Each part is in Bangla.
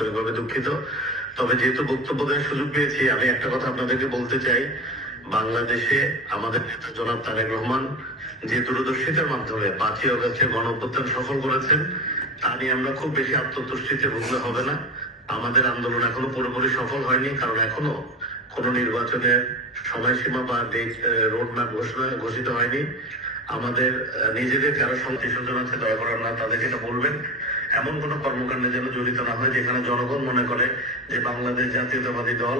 আন্তরিকভাবে দুঃখিত। তবে যেহেতু বক্তব্য দেওয়ার সুযোগ পেয়েছি, আমি একটা কথা আপনাদেরকে বলতে চাই। বাংলাদেশে আমাদের নেতা জনাব তারেক রহমান যে দূরদর্শিতার মাধ্যমে 5ই অগস্টে গণঅভ্যুত্থান সফল করেছেন, তা নিয়ে আমরা খুব বেশি আত্মতুষ্টিতে ভুগলে হবে না। আমাদের আন্দোলন এখনো পুরোপুরি সফল হয়নি, কারণ এখনো কোন নির্বাচনের সময়সীমা বা রোডম্যাপ ঘোষিত হয়নি। আমাদের নিজেদের কারো সংশ্লিষ্টজন আছে, দয়া করে আপনারা তাদেরকে এটা বলবেন, এমন কোন কর্মকাণ্ডে যেন জড়িত না হয় যেখানে জনগণ মনে করে যে বাংলাদেশ জাতীয়তাবাদী দল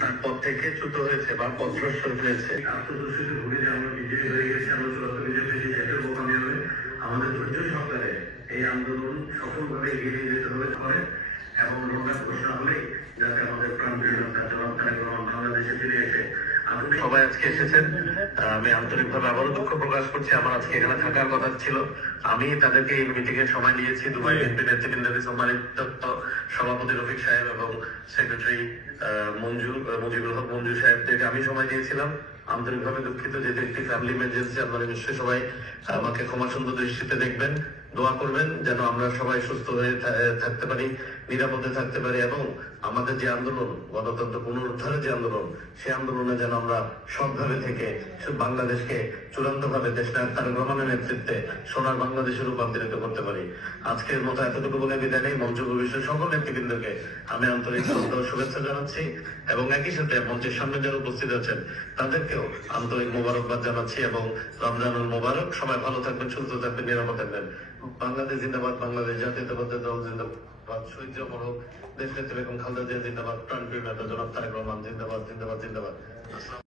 তার পদ থেকে চ্যুত হয়েছে বা পথভ্রষ্ট হয়েছে। আত্মদর্শিত ভুলে যে আমরা বিজয়ী হয়ে গেছি, আমরা চূড়ান্ত বিজয় পেয়েছি, জাতীয় বোকামি হবে। আমাদের ধৈর্য সহকারে এই আন্দোলন সফলভাবে এগিয়ে নিয়ে যেতে হবে এবং রোডম্যাপ ঘোষণা হলেই যাতে আমাদের প্রাণপ্রিয় নেতা জনাব তারেক রহমান বাংলাদেশে ফিরে এসে সবাই আজকে এসেছেন। আমি আন্তরিকভাবে আবারও দুঃখ প্রকাশ করছি। আমার আজকে এখানে থাকার কথা ছিল। আমি তাদেরকে এই মিটিং এর সময় নিয়েছি। দুবাই বিএনপি নেতৃবৃন্দের সম্মানিত সভাপতি রফিক সাহেব এবং সেক্রেটারি মুজিবুল হক মঞ্জু সাহেবদেরকে আমি সময় দিয়েছিলাম। আন্তরিকভাবে দুঃখিত, যেহেতু একটি ফ্যামিলি ইমার্জেন্সি, আপনারা নিশ্চয়ই সবাই আমাকে ক্ষমা সুন্দর দৃষ্টিতে দেখবেন, দোয়া করবেন যেন আমরা সবাই সুস্থ হয়ে থাকতে পারি, নিরাপদে থাকতে পারি এবং আমাদের যে আন্দোলন, গণতন্ত্র পুনরুদ্ধারের যে আন্দোলন, সেই আন্দোলনে যেন আমরা সৎভাবে থেকে বাংলাদেশকে চূড়ান্ত ভাবে দেশনায়ক তারেক রহমানের নেতৃত্বে সোনার বাংলাদেশে রূপান্তরিত করতে পারি। আজকের মতো এতটুকু বলে বিদায় নেই। মঞ্চ ভবিষ্যৎ সকল নেতৃবৃন্দকে আমি আন্তরিক শুভেচ্ছা জানাচ্ছি এবং একই সাথে মঞ্চের সামনে যারা উপস্থিত আছেন তাদেরকেও আন্তরিক মোবারকবাদ জানাচ্ছি এবং রমজানুল মোবারক। সবাই ভালো থাকবেন, সুস্থ থাকবেন, নিরাপদ থাকবেন। বাংলাদেশ জিন্দাবাদ, বাংলাদেশ জাতীয়তাবাদী দল জিন্দাবাদ, শহীদ মরক দেশ নেত্রী বেগম খালেদা জিয়া জিন্দাবাদ, প্রাণপ্রিয় নেতা জনাব তারেক রহমান জিন্দাবাদ, জিন্দাবাদ, জিন্দাবাদ।